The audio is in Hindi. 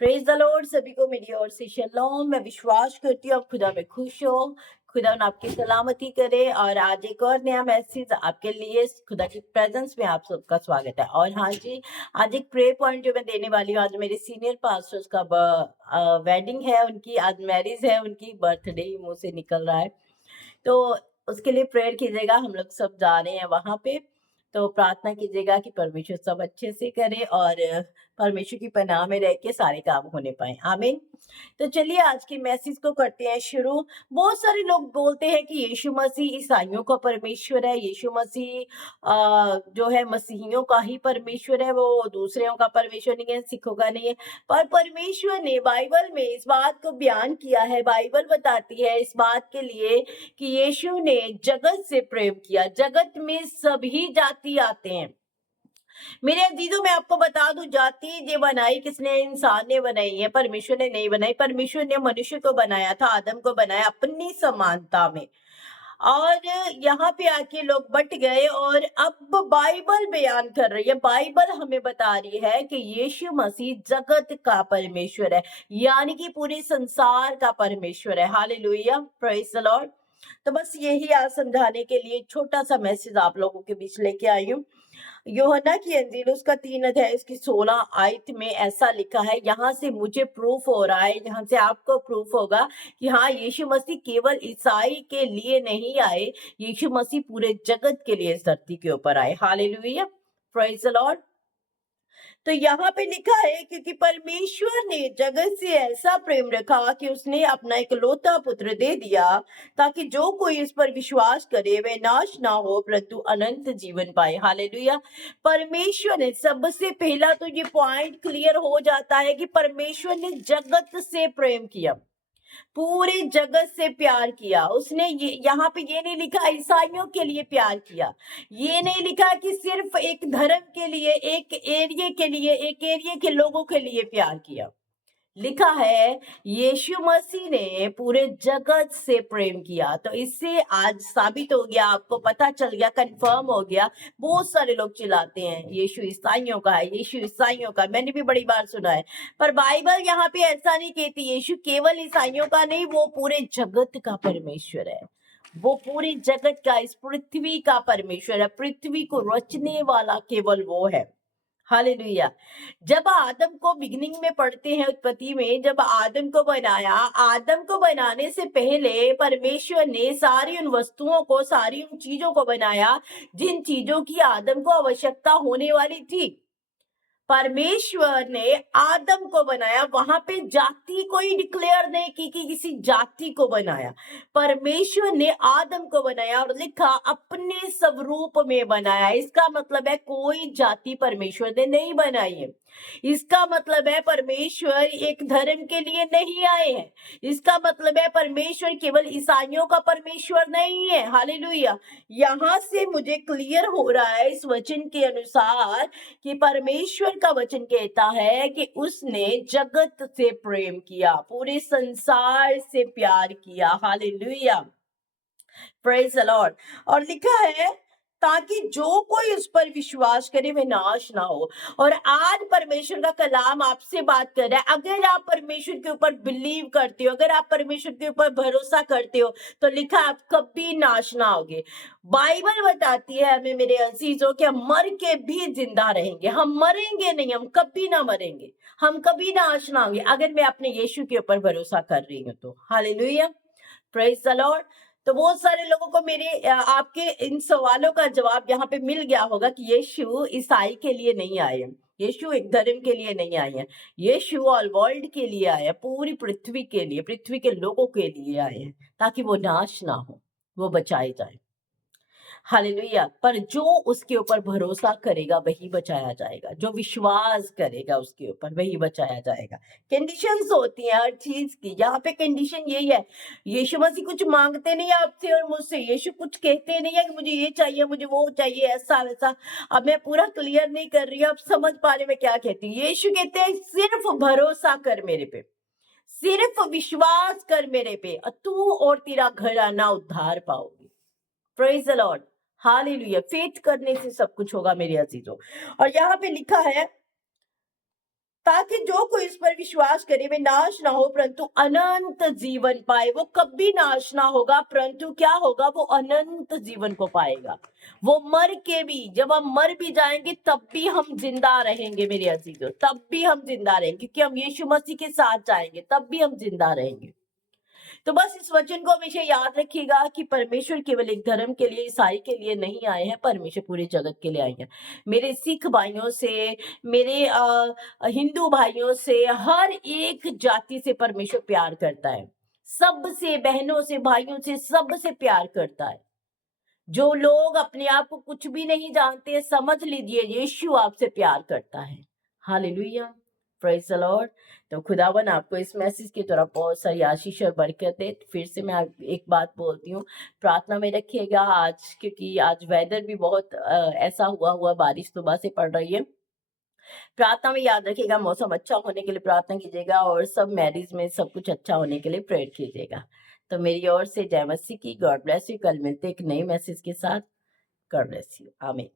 Praise the Lord. सभी को मेरी ओर से शलोम। मैं विश्वास करती हूँ आप खुदा में खुश हो, खुदा उन आपकी सलामती करे। और आज एक और नया मैसेज आपके लिए खुदा की प्रेजेंस में आप सबका स्वागत है। और हाँ जी, आज एक प्रे पॉइंट जो मैं देने वाली हूँ, आज मेरे सीनियर पास्टर्स का वेडिंग है, उनकी आज मैरिज है, उनकी बर्थडे ही मुंह से निकल रहा है, तो उसके लिए प्रेयर कीजिएगा। हम लोग सब जा रहे हैं वहां पे, तो प्रार्थना कीजिएगा कि परमेश्वर सब अच्छे से करे और परमेश्वर की पनाह में रह के सारे काम होने पाए। आमीन। तो चलिए आज के मैसेज को करते हैं शुरू। बहुत सारे लोग बोलते हैं कि यीशु मसीह ईसाइयों का परमेश्वर है, यीशु मसीह जो है मसीहियों का ही परमेश्वर है, वो दूसरों का परमेश्वर नहीं है, सिखों का नहीं है। पर परमेश्वर ने बाइबल में इस बात को बयान किया है। बाइबल बताती है इस बात के लिए कि यीशु ने जगत से प्रेम किया। जगत में सभी जाति आते हैं। मेरे अजीजों, मैं आपको बता दूं, जाति ये बनाई किसने? इंसान ने बनाई है, परमेश्वर ने नहीं बनाई। परमेश्वर ने मनुष्य को बनाया था, आदम को बनाया अपनी समानता में। और यहाँ पे आके लोग बट गए और अब बाइबल बयान कर रही है, बाइबल हमें बता रही है कि यीशु मसीह जगत का परमेश्वर है, यानी कि पूरे संसार का परमेश्वर है। Hallelujah, praise the Lord. तो बस यही आज समझाने के लिए छोटा सा मैसेज आप लोगों के बीच लेके आई हूँ। यूहन्ना की अंजील उसका 3 अध्याय उसकी 16 आयत में ऐसा लिखा है। यहाँ से मुझे प्रूफ हो रहा है, यहाँ से आपको प्रूफ होगा कि हाँ, यीशु मसीह केवल ईसाई के लिए नहीं आए, यीशु मसीह पूरे जगत के लिए इस धरती के ऊपर आए। Hallelujah, praise the Lord. तो यहाँ पे लिखा है, क्योंकि परमेश्वर ने जगत से ऐसा प्रेम रखा कि उसने अपना इकलौता पुत्र दे दिया, ताकि जो कोई इस पर विश्वास करे वह नाश ना हो परंतु अनंत जीवन पाए। हालेलुया। परमेश्वर ने, सबसे पहला तो ये पॉइंट क्लियर हो जाता है कि परमेश्वर ने जगत से प्रेम किया, पूरे जगत से प्यार किया उसने। ये यहाँ पे ये नहीं लिखा ईसाइयों के लिए प्यार किया, ये नहीं लिखा कि सिर्फ एक धर्म के लिए, एक एरिया के लिए, एक एरिया के लोगों के लिए प्यार किया। लिखा है यीशु मसीह ने पूरे जगत से प्रेम किया। तो इससे आज साबित हो गया, आपको पता चल गया, कंफर्म हो गया। बहुत सारे लोग चिल्लाते हैं यीशु ईसाइयों का है, यीशु ईसाइयों का, मैंने भी बड़ी बार सुना है। पर बाइबल यहाँ पे ऐसा नहीं कहती यीशु केवल ईसाइयों का नहीं, वो पूरे जगत का परमेश्वर है, वो पूरे जगत का, इस पृथ्वी का परमेश्वर है। पृथ्वी को रचने वाला केवल वो है। हालेलुया। जब आदम को बिगिनिंग में पढ़ते हैं, उत्पत्ति में जब आदम को बनाया, आदम को बनाने से पहले परमेश्वर ने सारी उन वस्तुओं को, सारी उन चीजों को बनाया जिन चीजों की आदम को आवश्यकता होने वाली थी। परमेश्वर ने आदम को बनाया, वहां पे जाति को ही डिक्लेयर नहीं की कि किसी जाति को बनाया। परमेश्वर ने आदम को बनाया और लिखा अपने स्वरूप में बनाया। इसका मतलब है कोई जाति परमेश्वर ने नहीं बनाई है। इसका मतलब है परमेश्वर एक धर्म के लिए नहीं आए हैं। इसका मतलब है परमेश्वर केवल ईसाइयों का परमेश्वर नहीं है। हालेलुया। यहाँ से मुझे क्लियर हो रहा है इस वचन के अनुसार कि परमेश्वर का वचन कहता है कि उसने जगत से प्रेम किया, पूरे संसार से प्यार किया। Hallelujah, praise the Lord. और लिखा है ताकि जो कोई उस पर विश्वास करे वह नाश ना हो। और आज परमेश्वर का कलाम आपसे बात कर रहा है। अगर आप परमेश्वर के ऊपर बिलीव करते हो, अगर आप परमेश्वर के ऊपर भरोसा करते हो, तो लिखा आप कभी नाश ना होगे। बाइबल बताती है हमें, मेरे अजीजों, कि हम मर के भी जिंदा रहेंगे। हम मरेंगे नहीं, हम कभी ना मरेंगे, हम कभी नाश ना होंगे, अगर मैं अपने यीशु के ऊपर भरोसा कर रही हूँ तो। Hallelujah, praise the Lord. तो बहुत सारे लोगों को मेरे आपके इन सवालों का जवाब यहाँ पे मिल गया होगा कि यीशु ईसाई के लिए नहीं आए हैं, यीशु एक धर्म के लिए नहीं आए हैं, यीशु ऑल वर्ल्ड के लिए आए हैं, पूरी पृथ्वी के लिए, पृथ्वी के लोगों के लिए आए हैं, ताकि वो नाश ना हो, वो बचाए जाए। हालेलुया। पर जो उसके ऊपर भरोसा करेगा वही बचाया जाएगा, जो विश्वास करेगा उसके ऊपर वही बचाया जाएगा। कंडीशंस होती हैं हर चीज की। यहाँ पे कंडीशन यही है, यीशु मसीह कुछ मांगते नहीं आपसे और मुझसे, यीशु कुछ कहते नहीं है कि मुझे ये चाहिए, मुझे वो चाहिए, ऐसा वैसा। अब मैं पूरा क्लियर नहीं कर रही हूँ, आप समझ पा रहे मैं क्या कहती हूँ। यीशु कहते हैं सिर्फ भरोसा कर मेरे पे, सिर्फ विश्वास कर मेरे पे, तू और तेरा घराना उद्धार पाओगे। Praise the Lord. Hallelujah. Faith करने से सब कुछ होगा मेरे अजीजों। और यहाँ पे लिखा है ताकि जो कोई इस पर विश्वास करे वे नाश ना हो परंतु अनंत जीवन पाए। वो कभी नाश ना होगा परंतु क्या होगा, वो अनंत जीवन को पाएगा। वो मर के भी, जब हम मर भी जाएंगे तब भी हम जिंदा रहेंगे मेरे अजीजों, तब भी हम जिंदा रहेंगे, क्योंकि हम यीशु मसीह के साथ जाएंगे तब भी हम जिंदा रहेंगे। तो बस इस वचन को हमेशा याद रखिएगा कि परमेश्वर केवल एक धर्म के लिए, ईसाई के लिए नहीं आए हैं, परमेश्वर पूरे जगत के लिए आए हैं। मेरे सिख भाइयों से, मेरे हिंदू भाइयों से, हर एक जाति से परमेश्वर प्यार करता है। सबसे, बहनों से, भाइयों से, सबसे प्यार करता है। जो लोग अपने आप को कुछ भी नहीं जानते, समझ लीजिए यीशु आपसे प्यार करता है। Hallelujah, praise the Lord. तो खुदावन आपको इस मैसेज की तरफ बहुत सारी आशीष और बरकत दे। फिर से मैं एक बात बोलती हूँ, प्रार्थना में रखिएगा आज, क्योंकि आज वेदर भी बहुत ऐसा हुआ बारिश सुबह से पड़ रही है। प्रार्थना में याद रखिएगा, मौसम अच्छा होने के लिए प्रार्थना कीजिएगा और सब मैरिज में सब कुछ अच्छा होने के लिए प्रेयर कीजिएगा। तो मेरी ओर से जय मसीह की, गॉड ब्लेस यू। कल मिलते एक नए मैसेज के साथ। गॉड ब्लेस यू, आमीन।